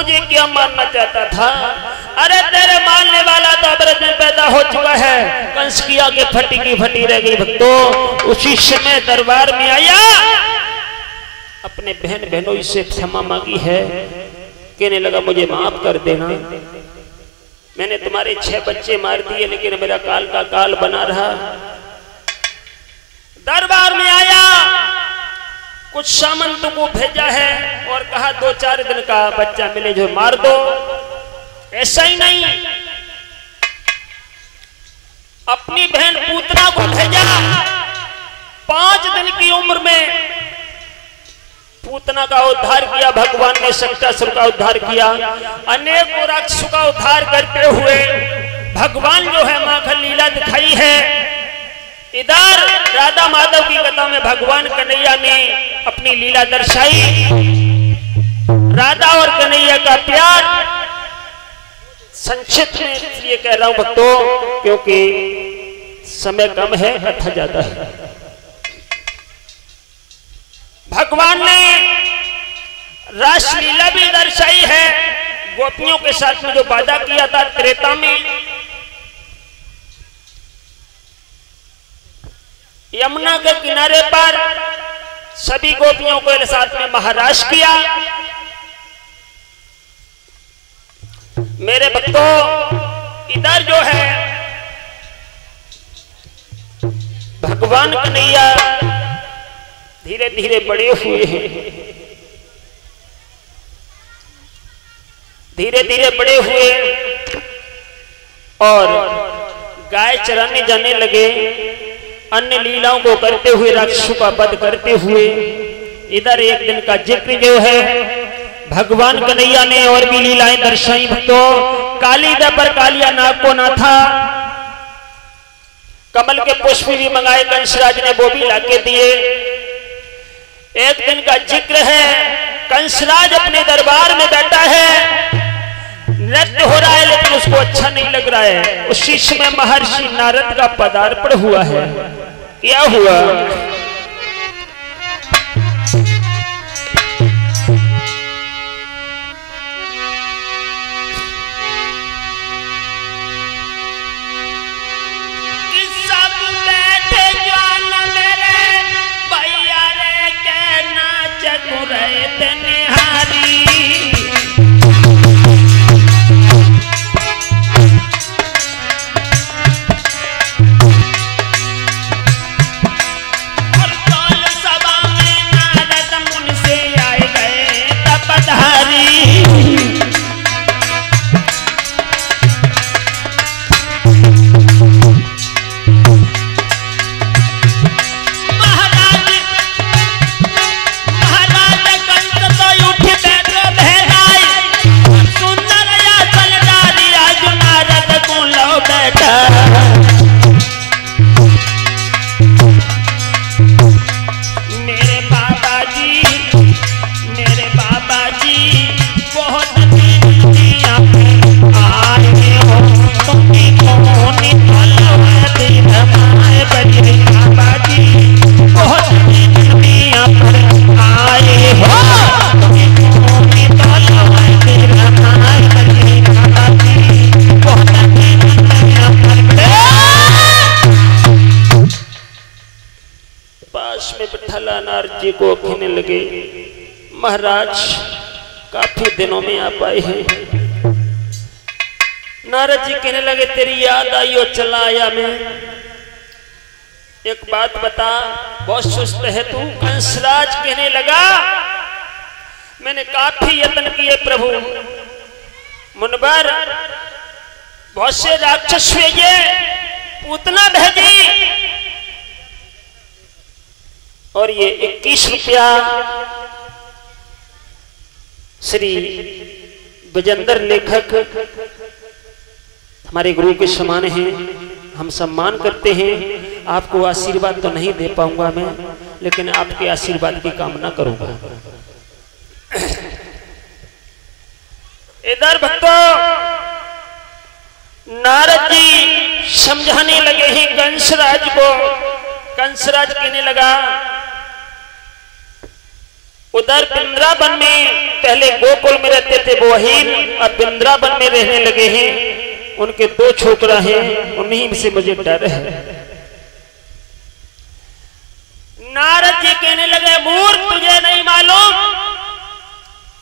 मुझे क्या मानना चाहता था? अरे तेरे मानने वाला तो अमृत में पैदा हो चुका है। कंस की आगे फटी की फटी रह गई भक्तों। उसी समय दरबार में आया, अपने बहन बहनों से क्षमा मांगी है, कहने लगा मुझे माफ कर देना, मैंने तुम्हारे 6 बच्चे मार दिए लेकिन मेरा काल का काल बना रहा। दरबार में आया, कुछ सामंतों को भेजा है और कहा 2-4 दिन का बच्चा मिले जो मार दो। ऐसा ही नहीं, अपनी बहन पूतना को भेजा। 5 दिन की उम्र में पूतना का उद्धार किया भगवान ने, शक्तासुर का उद्धार किया, अनेकों राक्षसों का उद्धार करते हुए भगवान जो है माखन लीला दिखाई है। इधर राधा माधव की कथा में भगवान कन्हैया ने अपनी लीला दर्शाई। राधा और कन्हैया का प्यार संक्षिप्त में इसलिए कह रहा हूं भक्तों, क्योंकि समय कम है, कथा ज्यादा है। भगवान ने रासलीला भी दर्शाई है। गोपियों के साथ में जो वादा किया था त्रेता में, यमुना के किनारे पर सभी गोपियों को साथ में महाराज किया। मेरे भक्तों, इधर जो है भगवान कन्हैया धीरे धीरे बड़े हुए हैं, धीरे धीरे बड़े हुए और गाय चराने जाने लगे, अन्य लीलाओं को करते हुए, राक्षसों का वध करते हुए। इधर एक दिन का जिक्र जो है भगवान कन्हैया ने और भी लीलाएं दर्शाई भक्तों। काली दह पर कालिया नाग को ना था, कमल के पुष्प भी मंगाए कंसराज ने, वो भी लाके दिए। एक दिन का जिक्र है, कंसराज अपने दरबार में बैठा है, नृत्य हो रहा है लेकिन उसको अच्छा नहीं लग रहा है। उसी समय महर्षि नारद का पदार्पण हुआ है। क्या हुआ? जी को कहने लगे, महाराज काफी दिनों में आप आए हैं। नारद जी कहने लगे, तेरी याद आई और चला आया मैं। एक बात बता, बहुत सुस्त है तू? कंसराज कहने लगा, मैंने काफी यत्न किए प्रभु, मुनबर बहुत से राक्षस भेजे, पूतना भेजी, और ये 21 रुपया श्री विजेंद्र लेखक हमारे गुरु के समान हैं, हम सम्मान करते हैं। आपको आशीर्वाद तो नहीं दे पाऊंगा मैं, लेकिन आपके आशीर्वाद की कामना करूंगा। इधर भक्तों नारद जी समझाने लगे हैं कंसराज को। कंसराज कहने लगा, इधर वृंदावन में पहले गोकुल में रहते थे वो हीन, अब वृंदावन में रहने लगे हैं। उनके 2 छोकरा हैं, उन्हीं से मुझे डर है। नारद जी कहने लगे, मूर्ख तुझे नहीं मालूम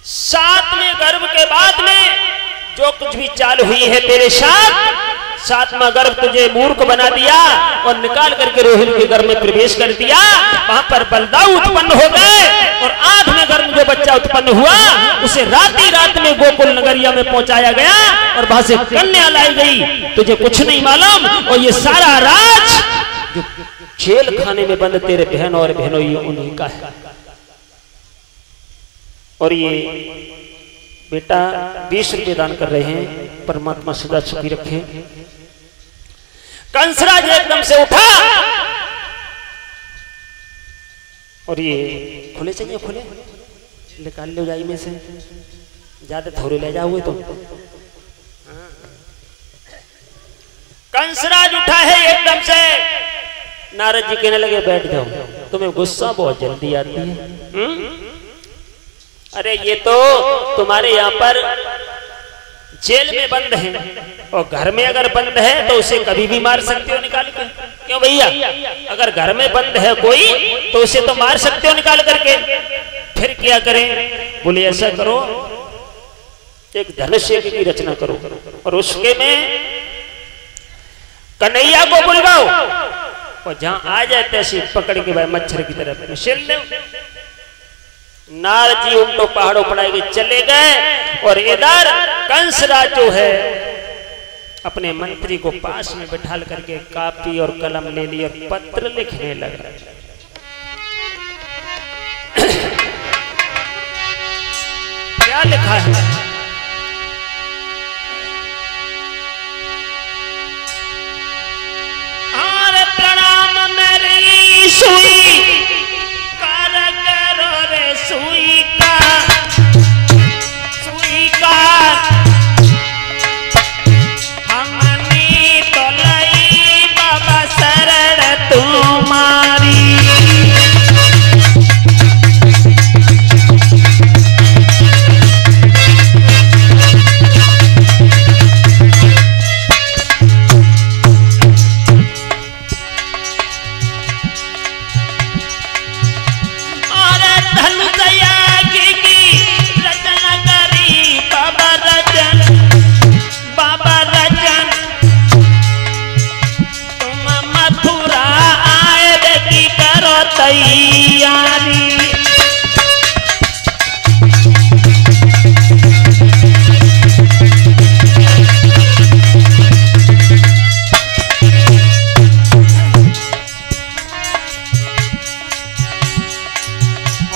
7वें गर्भ के बाद में जो कुछ भी चाल हुई है तेरे साथ, 7वां गर्भ तुझे मूर्ख बना दिया और निकाल करके रोहिणी के गर्भ में प्रवेश कर दिया। वहां पर बलदाऊ उत्पन्न हो गए और 8वें गर्भ में जो बच्चा उत्पन्न हुआ उसे रात में गोकुल नगरिया में पहुंचाया गया और वहां से कन्या लाई गई। तुझे कुछ नहीं मालूम और ये सारा राज जो जेल खाने में बंद तेरे बहन और बहनोई उन्हीं का है। और ये बेटा 20 रुपए दान कर रहे हैं, परमात्मा सदा सुखी रखे। कंसराज एकदम से उठा और ये खुले चाहिए, खुले निकाल लो जाई में से, ज्यादा थोड़े ले जाओगे तो। कंसराज उठा है एकदम से। नारद जी कहने लगे, बैठ जाओ, तुम्हें गुस्सा बहुत जल्दी आती है। अरे ये तो तुम्हारे यहाँ पर जेल में बंद है और घर में अगर बंद है तो उसे कभी भी मार सकते हो निकाल कर। क्यों भैया, अगर घर में बंद है कोई तो उसे तो मार सकते हो निकाल करके, फिर क्या करें? बोले ऐसा करो, एक धनुष की रचना करो और उसके में कन्हैया को बुलवाओ और जहां आ जाए तैसे पकड़ के भाई मच्छर की तरफ मिशेल दो। नारद जी उनको पहाड़ों पढ़ाए चले गए और इधर कंसराज जो है अपने मंत्री को पास में बिठाल करके कापी और कलम ले ली और पत्र लिखने लगा। क्या लिखा है? आरे प्रणाम मेरी सुई कर करो रे सुई का हमनी तो लई बाबा शरण तुम्हारी।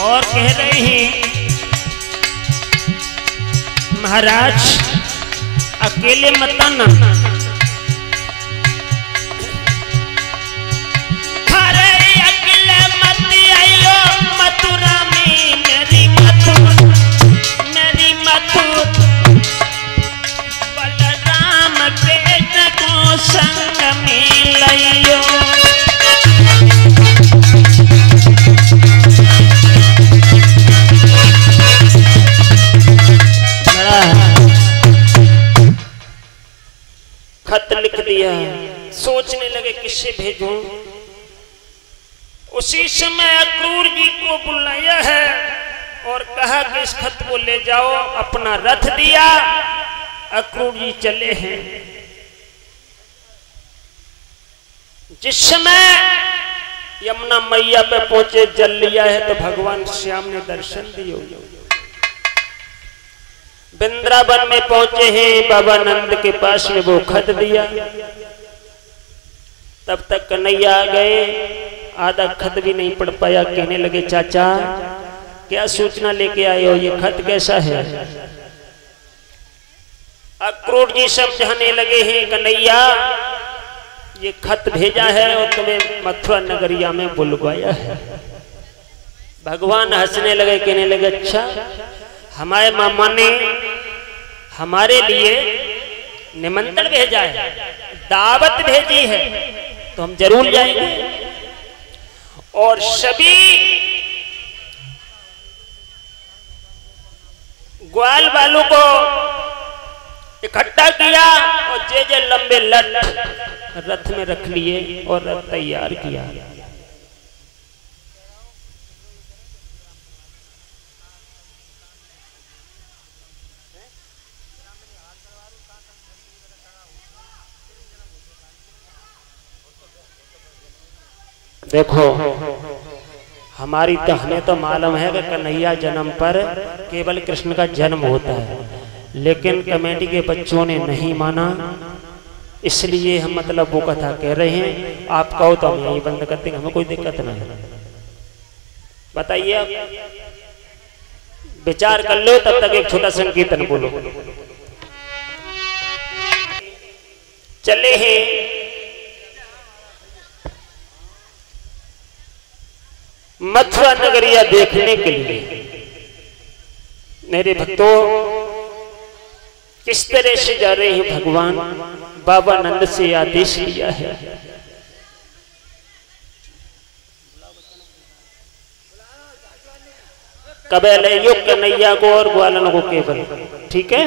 और कह रहे हैं, महाराज अकेले मत आना, अरे अकेले मत आइयो मथुरा में मेरी मथुर बलराम कृष्ण को संग में लियो। खत लिख दिया, सोचने लगे किससे भेजूं। उसी समय अक्रूर जी को बुलाया है और कहा कि इस खत को ले जाओ। अपना रथ दिया, अक्रूर जी चले हैं। जिस समय यमुना मैया पे पहुंचे, जल लिया है तो भगवान श्याम ने दर्शन दिए। वृंदावन में पहुंचे हैं, बाबा नंद के पास में वो खत दिया। तब तक कन्हैया आ गए, आधा खत भी नहीं पढ़ पाया। कहने लगे, चाचा क्या सूचना लेके आए हो, ये खत कैसा है? अक्रूर जी समझाने लगे हैं, कन्हैया ये खत भेजा है और तुम्हें मथुरा नगरिया में बुलवाया है। भगवान हंसने लगे, कहने लगे, अच्छा हमारे मामा ने हमारे लिए निमंत्रण भेजा है, दावत भेजी है, तो हम जरूर जाएंगे। और सभी ग्वाल वालों को इकट्ठा किया और जे लंबे लठ रथ में रख लिए और रथ तैयार किया। देखो हमारी तो हमें तो मालूम है कि कन्हैया जन्म पर केवल कृष्ण का जन्म होता है, लेकिन कमेटी के बच्चों ने नहीं माना, इसलिए हम मतलब वो कथा कह रहे हैं। आप कहो तो हम यही बंद कर देंगे, हमें कोई दिक्कत नहीं। बताइए, विचार कर लो, तब तक एक छोटा संकीर्तन बोलो। चले हैं मथुरा नगरिया देखने के लिए। मेरे भक्तों, किस तरह से जा रहे हैं भगवान? बाबा नंद से आदेश लिया है, कबैल युग कन्हैया को और ग्वालन को केवल। ठीक है,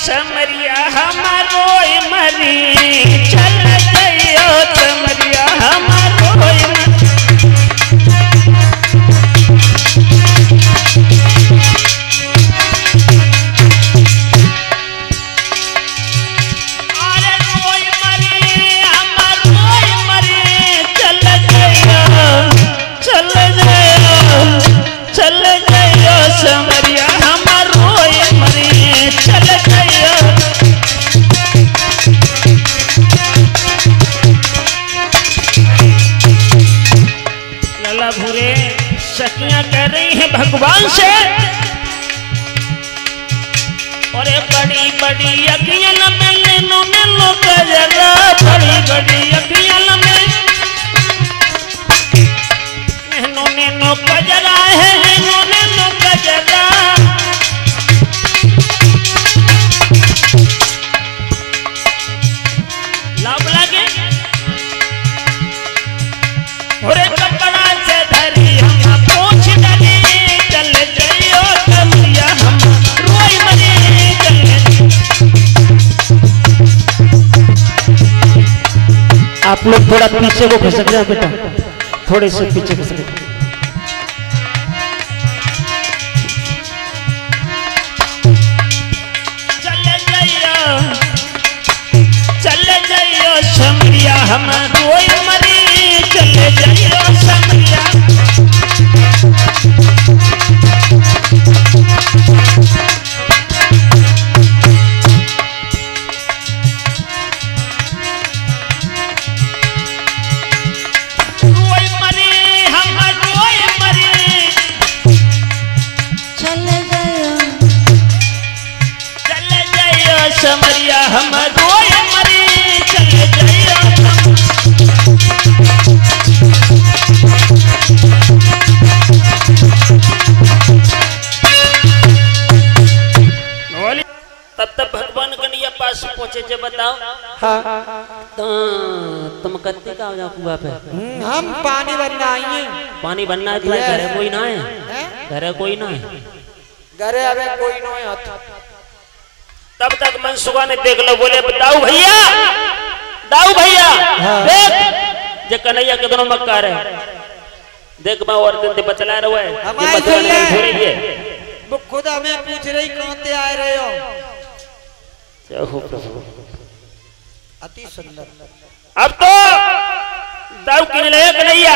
समरिया हमारो मरी, चल गयो समरिया हमारो अरे रोई मरी हमारो मरी, चल गयो समरिया हमारो मरी, चल भूरे सखियां कह रही हैं भगवान से, और बड़ी बड़ी अखियां लमे नैनो नैनो कजरा, बड़ी बड़ी अखियां लमे नैनो नैनो कजरा है, नैनो नैनो कजरा। लाभ लागे और कपड़ा से धरी हम पूछ डली, चल गयो समरिया हम रोई मरी, चल। आप लोग थोड़ा पीछे को खिसक जाओ बेटा, थोड़े से पीछे खिसक। चल गयो समरिया हम रोई मरी, चले जाइयो समरिया। रोई मरी हम रोई मरी, चले जाइयो समरिया हम रोई मरी, चले जाइयो। तब तक भगवान कन्हैया पास पहुंचे, जब बताओ। हाँ। तो तुम कत्ते का हुआ पे? हम पानी बनना आई हैं। पानी बनना है, घर कोई ना है, घर कोई ना है, घरे अबे कोई ना है। तब तक मनसुखा ने देख लो, बोले दाऊ भैया, दाऊ भैया देख जे कन्हैया कितनों मक्कार है, देख मैं और दिन बतला रहा है, ये मथुरा नहीं हो रही है। वो खुद हमें पूछ रही कौन से आए रहे हो। अति सुंदर। अब तो दाऊ कहने लगे कन्हैया,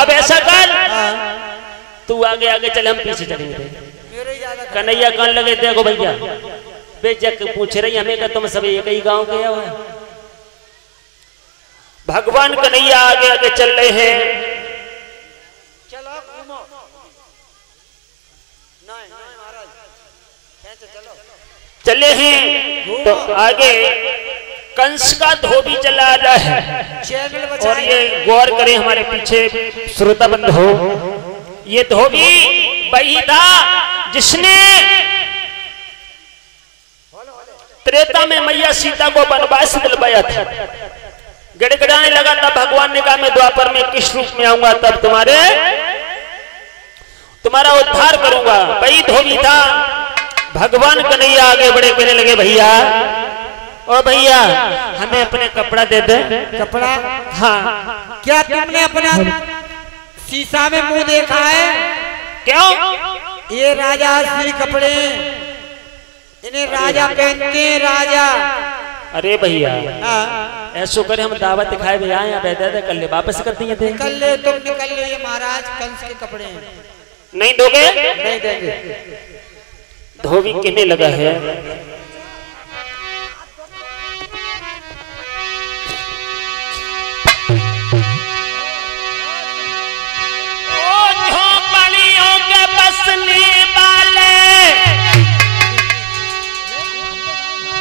अब ऐसा कर तू आगे आगे चले, हम पीछे चलेंगे। कन्हैया कहने लगे देखो भैया, बेजक पूछ रही हमें कि तुम सब एक ही गांव के हो। भगवान कन्हैया आगे आगे चल रहे हैं। चलो घूमो, नहीं महाराज चलो, चले हैं तो आगे कंस का धोबी चला आ रहा है। चैनल और बचाए। ये गौर करें हमारे पीछे श्रोता बंद हो, ये धोबी वही था जिसने त्रेता में मैया सीता को वनवास दिलवाया था। गड़गड़ाने लगा था, भगवान ने कहा मैं द्वापर में किस रूप में आऊंगा तब तुम्हारा उद्धार करूंगा। वही धोबी था। भगवान कन्हैया आगे बढ़े, कहने लगे भैया ओ भैया हमें अपने कपड़ा दे दे। कपड़ा? हाँ। क्या तुमने अपना शीशा में मुंह देखा है? क्यों? ये राजा असली कपड़े, इन्हें राजा पहनते हैं, राजा। अरे भैया हाँ। ऐसो करे हम दावत खाए भैया यहाँ बैठे थे, कल ले वापस कर दिए थे। निकल ले तुम, निकल ले, ये महाराज कंस के कपड़े हैं। नहीं दोगे? नहीं देंगे। धोबी कहने लगा है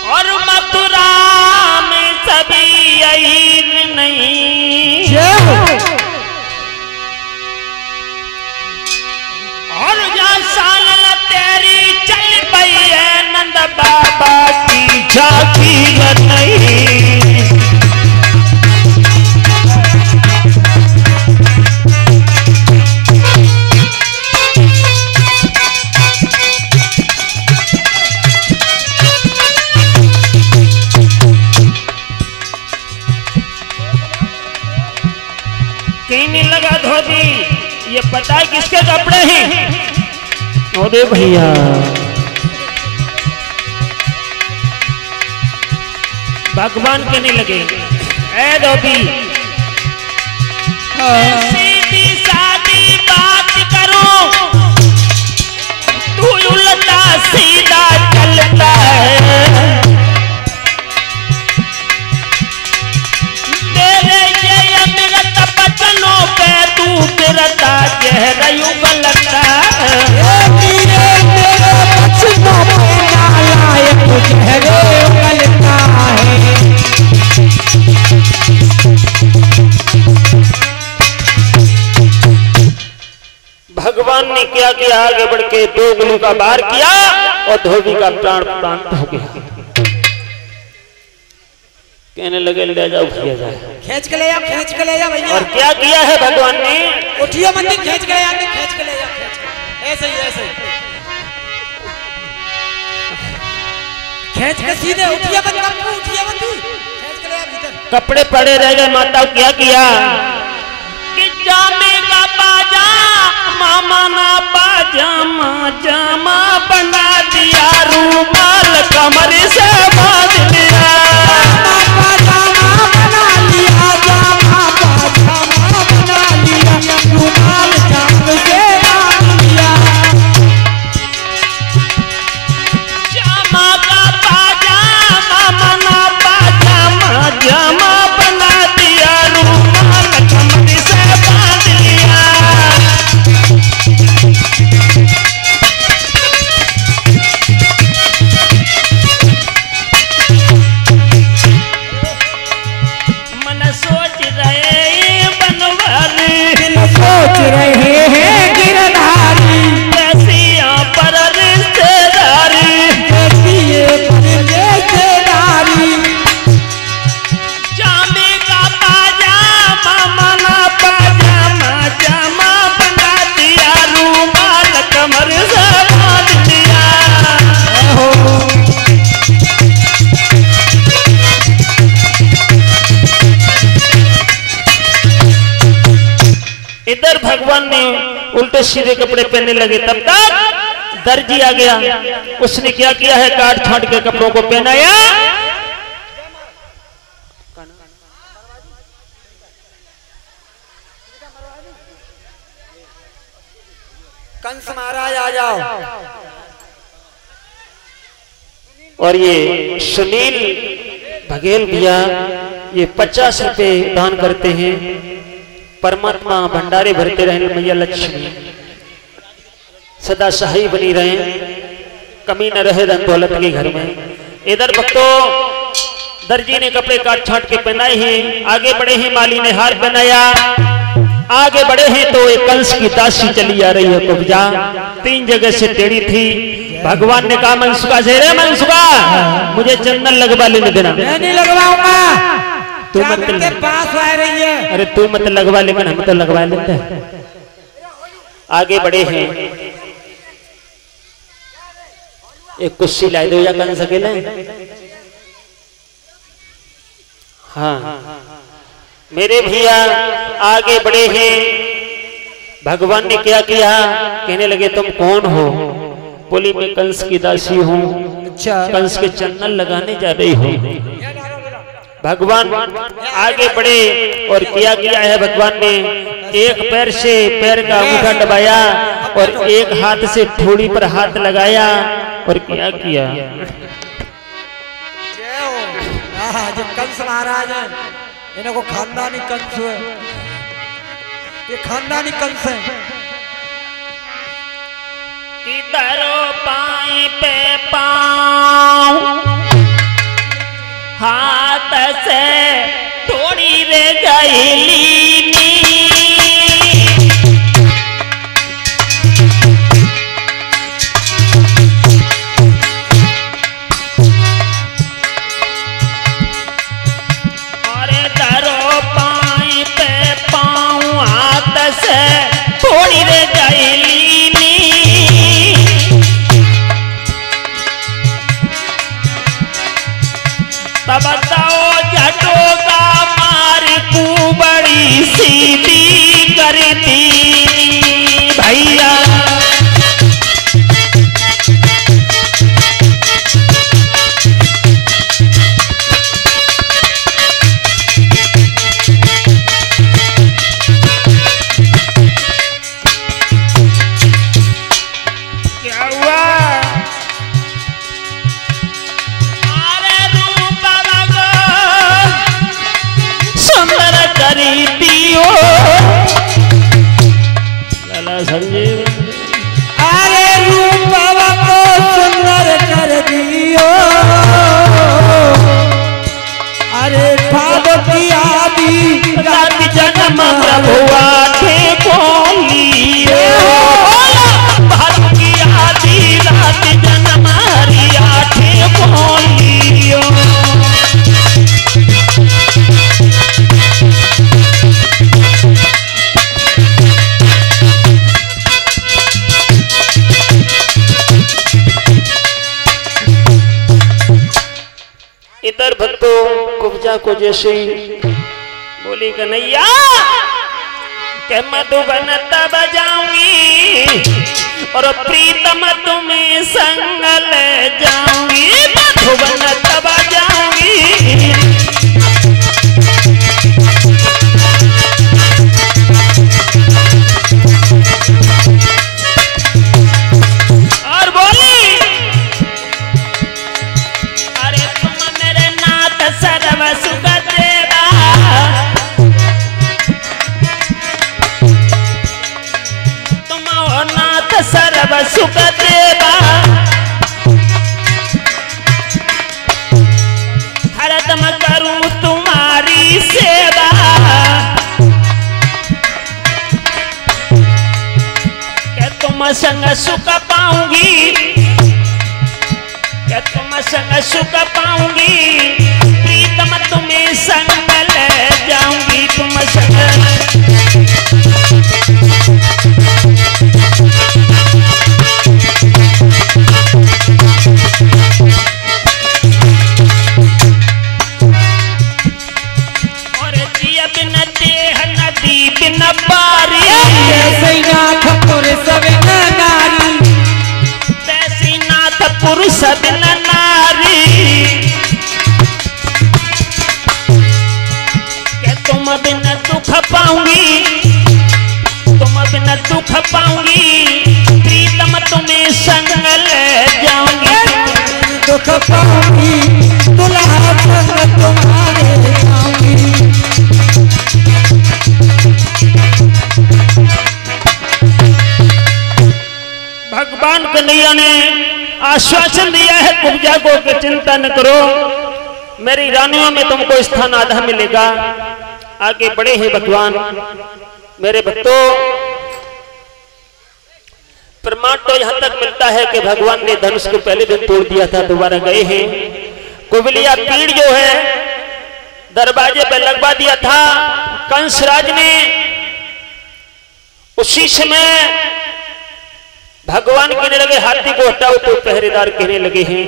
और मथुरा में सभी यही नहीं, और यहाँ साल तेरी चल पई है नंद बाबा की झांकी नहीं। कहने लगा धोबी ये पता है किसके कपड़े हैं? अरे भैया भगवान कहने लगे ए धोबी सीधी सादी बात करो, तू उल्टा सीधा चलता है। भगवान ने क्या किया, आगे बढ़ के दो गुलू का वार किया और धोबी का प्राण प्रांत हो गया। कहने लगे ले जाओ भैया जाए, खींच के ले जाओ, खींच के ले जाओ भैया। और क्या किया है भगवान ने? उठियो मंदिर, खींच के ले जाओ, खींच के ले जाओ, खींच के। ऐसे ही, ऐसे ही खींच के सीधे उठियो मंदिर, उठियो मंदिर, खींच के ले जाओ भीतर। कपड़े पड़े रह गए, माता क्या किया कि जामे का बाजा मामा ना पाजामा जामा बना दिया, रूमाल कमर से बांध लिया। इधर भगवान ने उल्टे सीधे कपड़े पहनने लगे, तब तक दर्जी आ गया। उसने क्या किया है, काट छाट के कपड़ों को पहनाया। कंस महाराज आ जाओ। और ये सुनील बघेल भैया ये 50 रुपए दान करते हैं। परमात्मा भंडारे भरते रहे, मैया लक्ष्मी सदा सहाय बनी रहे, कमी न रहे धन दौलत के घर में। इधर भक्तों दर्जी ने कपड़े काट छाट के पहनाए हैं। आगे बढ़े हैं, माली ने हार पहनाया। आगे बढ़े हैं तो एक कंस की दासी चली आ रही है कुब्जा। 3 जगह से टेढ़ी थी। भगवान ने कहा मनसुखा से, रे मनसुखा मुझे चंदन लगवा लेने देना। मैं नहीं लगवाऊंगा, तू मत पास आ रही है। अरे तू मत लगवा, लेकिन हम तो लगवा लेते हैं। आगे बढ़े हैं, एक कुर्सी ला दो या कन सके ना। हाँ मेरे भैया आगे बढ़े हैं। भगवान ने क्या किया, कहने लगे तुम कौन हो? बोली मैं कंस की दासी हूँ। अच्छा, कंस के चंदन लगाने जा रही हूँ। भगवान आगे बढ़े और क्या किया है भगवान ने, एक पैर से पैर का अंगूठा दबाया और एक हाथ से ठोड़ी पर हाथ लगाया और क्या किया। जो कंस महाराज है, इन्हें को खानदानी कंस है, ये खानदानी कंस है। किधरो पाई पे पाँव, हाथ से थोड़ी रे गईली। बताओ जटो का मार को बड़ी सीधी करती भैया। क्या हुआ? संजीव अरे रूप को सुंदर कर दियो, अरे भाव की आदि रात जन्म प्रभु आठे बोलियो। भाव की आदि रात जन्म हरि आठे बोलियो। इधर भक्तों कुब्जा को जैसे बोली कन्हैया के मधुबन तब जाऊंगी और प्रीतम तुम्हें संग ले जाऊंगी। मधुबन तब जाऊंगी और बोली अरे तुम मेरे नाथ सर्व सुख देवा। तुम हो नाथ सर्व सुख देवा। हरदम करूं तुम्हारी सेवा। के तुम संग सुख पाऊंगी, क्या तुम संग सुख पाऊंगी। प्रीतम तुम्हें संग ले जाऊंगी। तुम संग और जिया बिन देह नदी बिन बारी। जैसे नाथ पुरुष बिन नारी, तैसी नाथ पुरुष बिन नारी। के तुम बिन दुख पाऊंगी, तुम बिन दुख पाऊंगी। प्रीतम तुम्हें संग ले जाऊंगी। दुख पाऊंगी, दुल्हा संग तुम्हारे जाऊंगी। भगवान कन्हैया ने आश्वासन दिया है कुब्जा को कि चिंता न करो, मेरी रानियों में तुमको स्थान आधा मिलेगा। आगे बढ़े हैं भगवान। मेरे भक्तों, प्रमाण तो यहां तक मिलता है कि भगवान ने धनुष को पहले दिन तोड़ दिया था, दोबारा गए हैं। कुबलिया पीड़ जो है दरवाजे पे लगवा दिया था कंसराज ने। उसी समय भगवान कहने लगे हाथी को हटाओ, तो पहरेदार कहने लगे हैं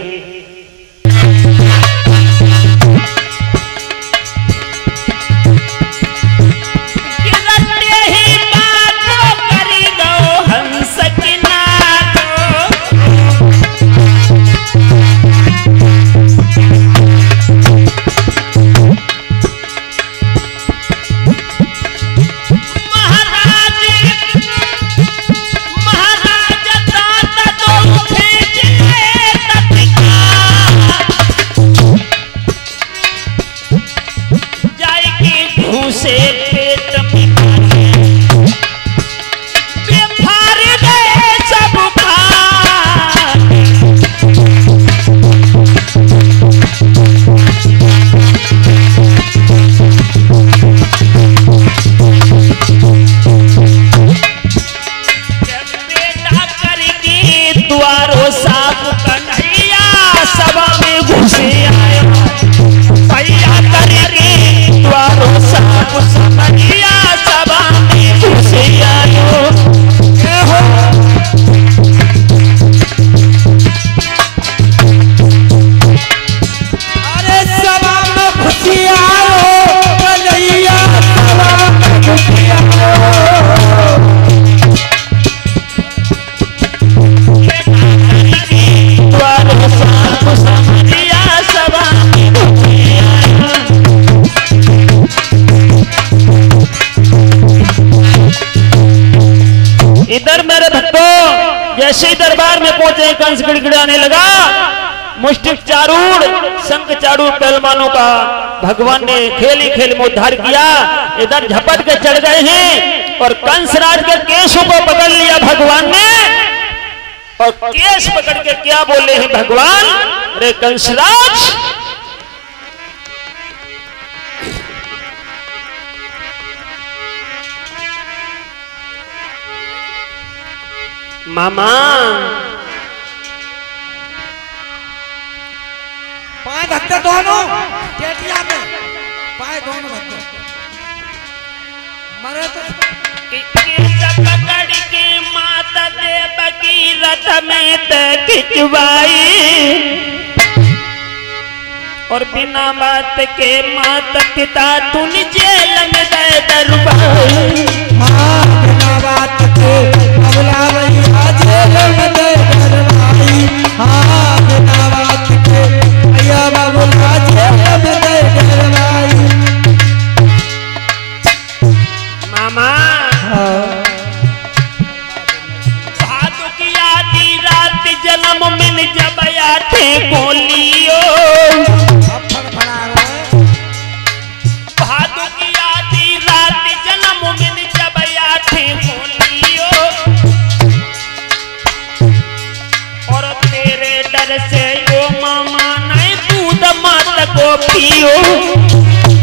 जैसे ही दरबार में पहुंचे कंस गिड़गिड़ाने लगा। मुष्टिक चारूढ़ संघ चारूढ़ पहलवानों का भगवान ने खेल ही खेल में उद्धार किया। इधर झपट के चढ़ गए हैं और कंसराज के केशों को पकड़ लिया भगवान ने। और केश पकड़ के क्या बोले हैं भगवान, अरे कंसराज मामा पाए धक्के दोनों टेटिया में, पाए दोनों धक्के मरे तो पकड़ के माता दे बकीरत में खिंचवाई और बिना बात के माता पिता तुन जेल में दे दरबाई। बिना बात के अबला भैया जेल में दे दरबाई। बिना बात के भैया बाबूला जेल में दे दरबाई। मामा भादु की आधी रात जन्म मिल जब आठे बोलियो। भादु की आधी रात जन्म मिल जब आठे बोलियो। और तेरे डर से यो मामा नहीं दूध माता को पियो।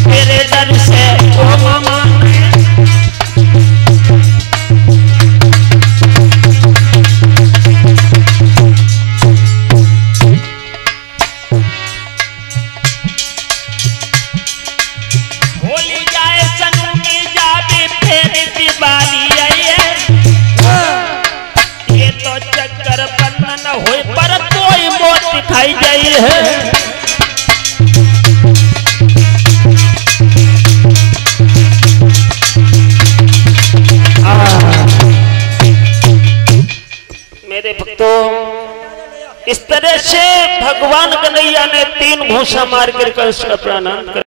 तेरे डर से यो मामा दिखाई जाई है। मेरे भक्तों, इस तरह से भगवान कन्हैया ने 3 घूंसा मार कर कंस का प्राणायाम